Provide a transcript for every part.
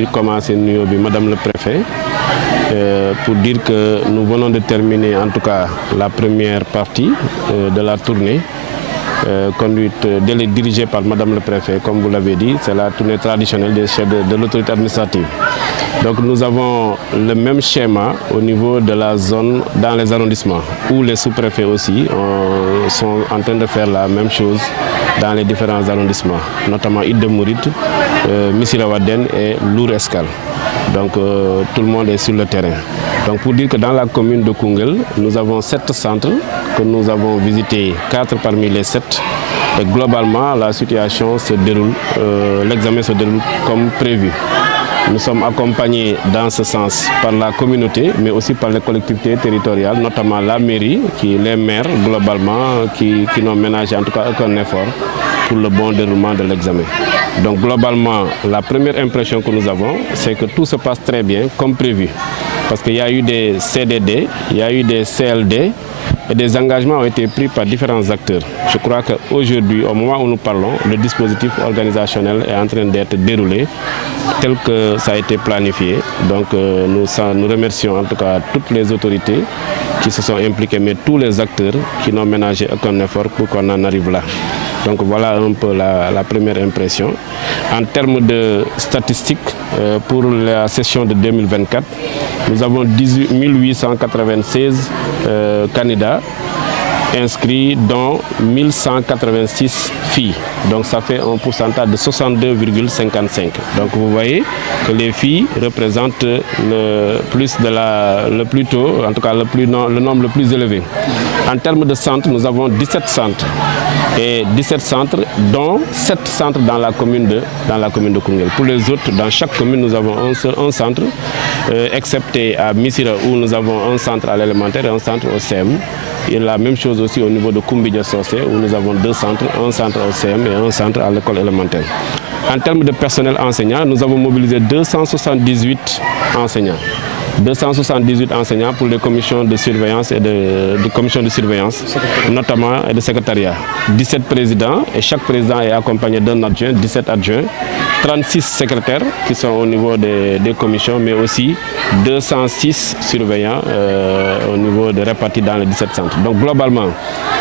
di commencer nuyoo bi Madame le Préfet pour dire que nous venons de terminer en tout cas la première partie de la tournée conduite, dirigée par Madame le Préfet, comme vous l'avez dit, c'est la tournée traditionnelle des chefs de l'autorité administrative. Donc nous avons le même schéma au niveau de la zone dans les arrondissements, où les sous-préfets aussi sont en train de faire la même chose dans les différents arrondissements, notamment Île de Mouride, Missirah Wadène et Lour Escale. Donc tout le monde est sur le terrain. Donc pour dire que dans la commune de Koungheul, nous avons 7 centres que nous avons visités, 4 parmi les 7. Et globalement, la situation se déroule, l'examen se déroule comme prévu. Nous sommes accompagnés dans ce sens par la communauté, mais aussi par les collectivités territoriales, notamment la mairie, les maires globalement, qui n'ont ménagé en tout cas aucun effort pour le bon déroulement de l'examen. Donc globalement, la première impression que nous avons, c'est que tout se passe très bien comme prévu. Parce qu'il y a eu des CDD, il y a eu des CLD et des engagements ont été pris par différents acteurs. Je crois qu'aujourd'hui, au moment où nous parlons, le dispositif organisationnel est en train d'être déroulé tel que ça a été planifié. Donc nous remercions en tout cas toutes les autorités qui se sont impliquées, mais tous les acteurs qui n'ont ménagé aucun effort pour qu'on en arrive là. Donc voilà un peu la première impression. En termes de statistiques, pour la session de 2024, nous avons 18 896 candidats inscrits, dont 1186 filles. Donc ça fait un pourcentage de 62,55. Donc vous voyez que les filles représentent le plus tôt, en tout cas le nombre le plus élevé. En termes de centres, nous avons 17 centres. Et 17 centres, dont 7 centres dans la commune de Koungheul. Pour les autres, dans chaque commune, nous avons un centre, excepté à Missirah où nous avons un centre à l'élémentaire et un centre au CM. Et la même chose aussi au niveau de Koumbidia Socé où nous avons 2 centres, un centre au CM et un centre à l'école élémentaire. En termes de personnel enseignant, nous avons mobilisé 278 enseignants. 278 enseignants pour les commissions de surveillance et de commissions de surveillance, notamment et de secrétariat. 17 présidents et chaque président est accompagné d'un adjoint, 17 adjoints, 36 secrétaires qui sont au niveau des commissions, mais aussi 206 surveillants au niveau de répartis dans les 17 centres. Donc globalement,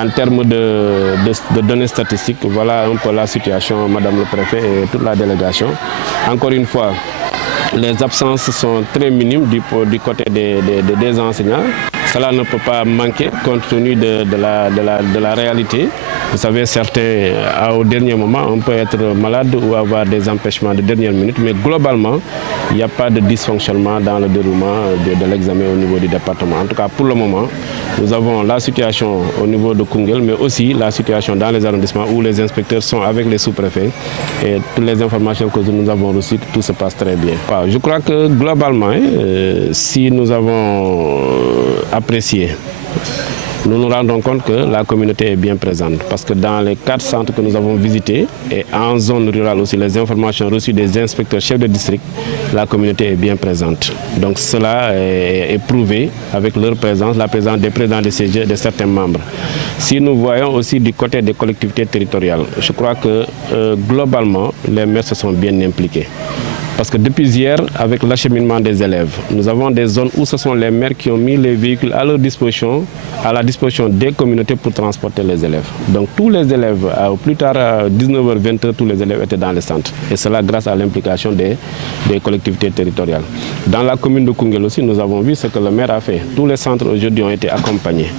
en termes de données statistiques, voilà un peu la situation, Madame le Préfet et toute la délégation. Encore une fois, les absences sont très minimes du côté des enseignants. Cela ne peut pas manquer compte tenu de la réalité. Vous savez, certains, au dernier moment, on peut être malade ou avoir des empêchements de dernière minute, mais globalement, il n'y a pas de dysfonctionnement dans le déroulement de l'examen au niveau du département. En tout cas, pour le moment, nous avons la situation au niveau de Koungheul, mais aussi la situation dans les arrondissements où les inspecteurs sont avec les sous-préfets. Et toutes les informations que nous avons reçues, tout se passe très bien. Je crois que globalement, si nous avons apprécié, nous nous rendons compte que la communauté est bien présente. Parce que dans les 4 centres que nous avons visités, et en zone rurale aussi, les informations reçues des inspecteurs chefs de district, la communauté est bien présente. Donc cela est prouvé avec leur présence, la présence des présidents des CG et de certains membres. Si nous voyons aussi du côté des collectivités territoriales, je crois que globalement, les maires se sont bien impliqués. Parce que depuis hier, avec l'acheminement des élèves, nous avons des zones où ce sont les maires qui ont mis les véhicules à leur disposition, à la disposition des communautés pour transporter les élèves. Donc tous les élèves, au plus tard à 19h, 20h, tous les élèves étaient dans les centres. Et cela grâce à l'implication des collectivités territoriales. Dans la commune de Koungheul aussi, nous avons vu ce que le maire a fait. Tous les centres aujourd'hui ont été accompagnés.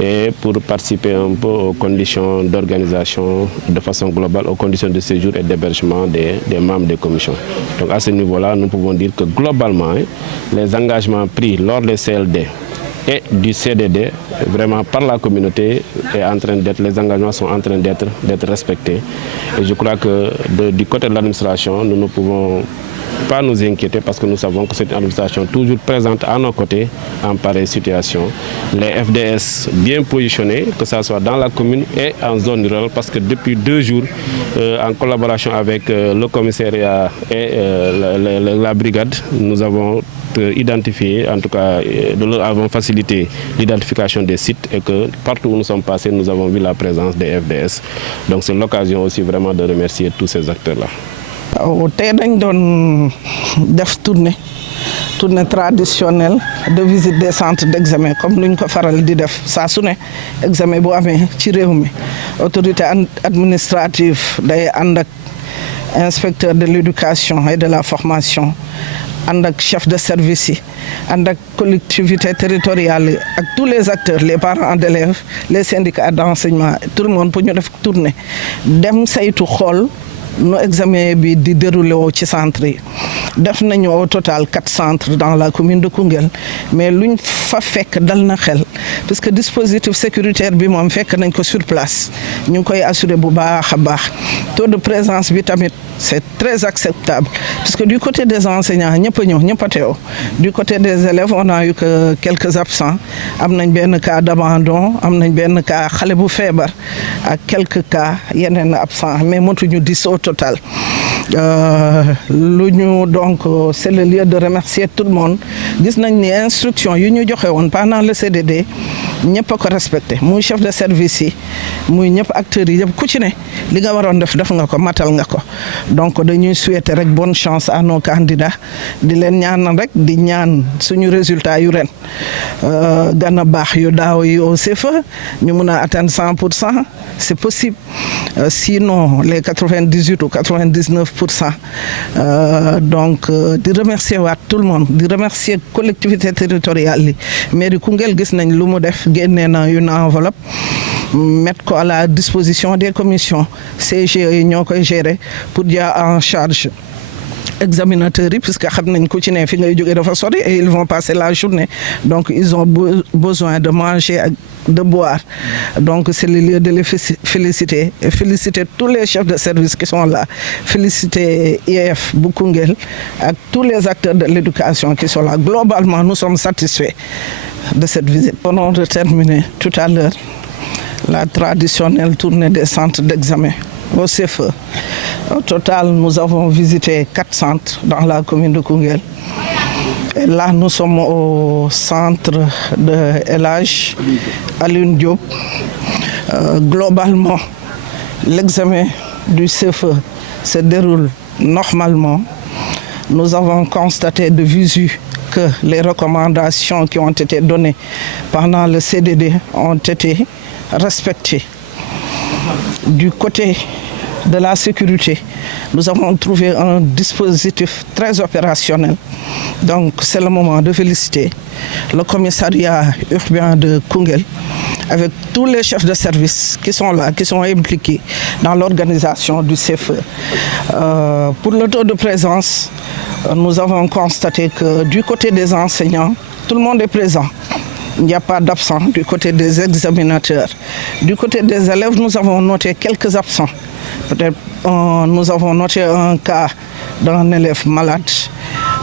Et pour participer un peu aux conditions d'organisation de façon globale, aux conditions de séjour et d'hébergement des membres des commissions. Donc à ce niveau-là, nous pouvons dire que globalement, les engagements pris lors des CLD et du CDD, vraiment par la communauté, les engagements sont en train d'être respectés. Et je crois que du côté de l'administration, nous ne pouvons pas nous inquiéter parce que nous savons que c'est une administration toujours présente à nos côtés en pareille situation. Les FDS bien positionnés, que ce soit dans la commune et en zone rurale, parce que depuis 2 jours, en collaboration avec le commissariat et la brigade, nous avons identifié, en tout cas, nous avons facilité l'identification des sites et que partout où nous sommes passés, nous avons vu la présence des FDS. Donc c'est l'occasion aussi vraiment de remercier tous ces acteurs-là. tey dañ doon def tournée traditionnelle de visite des centres d'examen comme luñ ko faral di def saa su ne examen bu amee ci réew mi autorité administrative day ànd ak inspecteur de l'éducation et de la formation ànd ak chef de service yi ànd ak collectivité territoriale yi ak tous les acteurs les parents d'élèves les syndicats d'enseignement tout le monde pour ñu def tournée dem saytu xool nu examen bi di déroulé woo ci centre yi def nañu au total 4 centres dans la commune de Koungheul mais luñ fa fekk dal na xel parce que dispositif sécuritaire bi moom fekk nañ ko sur place ñu ngi koy assurer bu baax a baax taux de présence bi tamit c'est très acceptable parce que du côté des enseignants ñëpp a ñëw ñëpp a teew du côté des élèves on a eu que quelques absents am nañ benn cas d'abandon am nañ benn cas xale bu feebar ak quelques cas yeneen absents mais motuñu 10 au total lu ñu donc c'est le lieu de remercier tout le monde gis nañ ni instruction yu ñu joxe woon pendant le CDD ñëpp a ko respecté muy chef de service yi muy ñëpp acteurs yi yëpp ku ci ne li nga waroon def nga ko matal nga ko donc dañuy souhaiter rek bonne chance à nos candidats di leen ñaan rek di ñaan suñu résultat yu ren gën a baax yu daaw yi au CFEE ñu mun a atteindre 100%, c'est possible sinon les 98 ou 99%. Donc di remercier waat tout le monde di remercier collectivité territoriale yi mairie Koungheul gis nañ lu mu def génnee na une enveloppe mettre ko à la disposition des commissions CGE yi ñoo koy gérer pour jël en charge examinateurs yi puisque xam nañ ku ci ne fi ngay jógee dafa sori et ils vont passer la journée donc ils ont besoin de manger ak de boire donc c'est le lieu de les féliciter et féliciter tous les chefs de service qui sont là féliciter IEF bu Koungheul ak tous les acteurs de l'éducation qui sont là globalement nous sommes satisfaits de cette visite. On a terminé tout à l'heure la traditionnelle tournée des centres d'examen au CFEE. Au total, nous avons visité 4 centres dans la commune de Koungheul. Et là, nous sommes au centre de El Hadj Alioune Diop. Globalement, l'examen du CFEE se déroule normalement. Nous avons constaté de visu que les recommandations qui ont été données pendant le CDD ont été respectées. Du côté de la sécurité, nous avons trouvé un dispositif très opérationnel. Donc c'est le moment de féliciter le commissariat urbain de Koungheul avec tous les chefs de service qui sont là, qui sont impliqués dans l'organisation du CFEE. Pour le taux de présence, nous avons constaté que du côté des enseignants, tout le monde est présent. Il n'y a pas d'absents du côté des examinateurs. Du côté des élèves, nous avons noté quelques absents. Peut-être nous avons noté un cas d'un élève malade,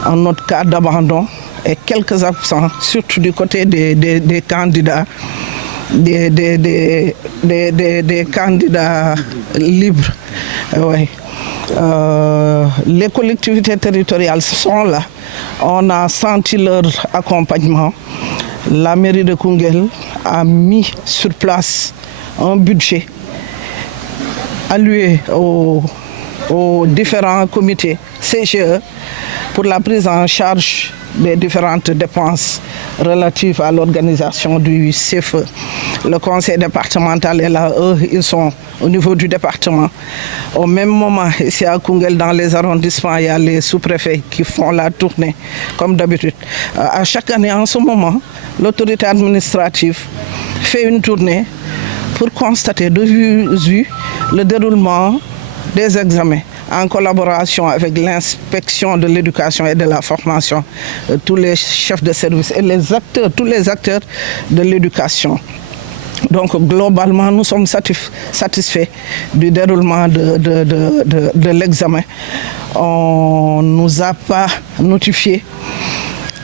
un autre cas d'abandon et quelques absents, surtout du côté des candidats, des candidats libres. Ouais. Les collectivités territoriales sont là. On a senti leur accompagnement. La mairie de Koungheul a mis sur place un budget alloué aux différents comités CGE pour la prise en charge des différentes dépenses relatives à l'organisation du CFEE. Le conseil départemental est là, eux, ils sont au niveau du département. Au même moment, ici à Koungheul, dans les arrondissements, il y a les sous-préfets qui font la tournée, comme d'habitude. À chaque année, en ce moment, l'autorité administrative fait une tournée pour constater de visu le déroulement des examens en collaboration avec l'inspection de l'éducation et de la formation, tous les chefs de service et les acteurs, tous les acteurs de l'éducation. Donc globalement, nous sommes satisfaits du déroulement de l'examen. On ne nous a pas notifié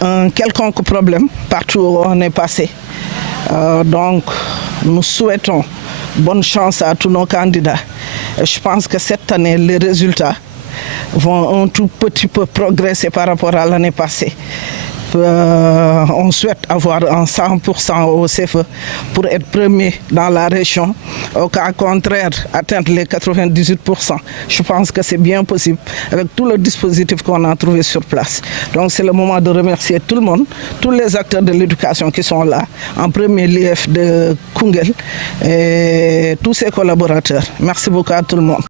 un quelconque problème partout où on est passé. Donc nous souhaitons bonne chance à tous nos candidats. Et je pense que cette année, les résultats vont un tout petit peu progresser par rapport à l'année passée. on souhaite avoir un 100% au CFE pour être premier dans la région. Au cas contraire, atteindre les 98%. Je pense que c'est bien possible avec tout le dispositif qu'on a trouvé sur place. Donc c'est le moment de remercier tout le monde, tous les acteurs de l'éducation qui sont là, en premier l'IF de Koungheul et tous ses collaborateurs. Merci beaucoup à tout le monde.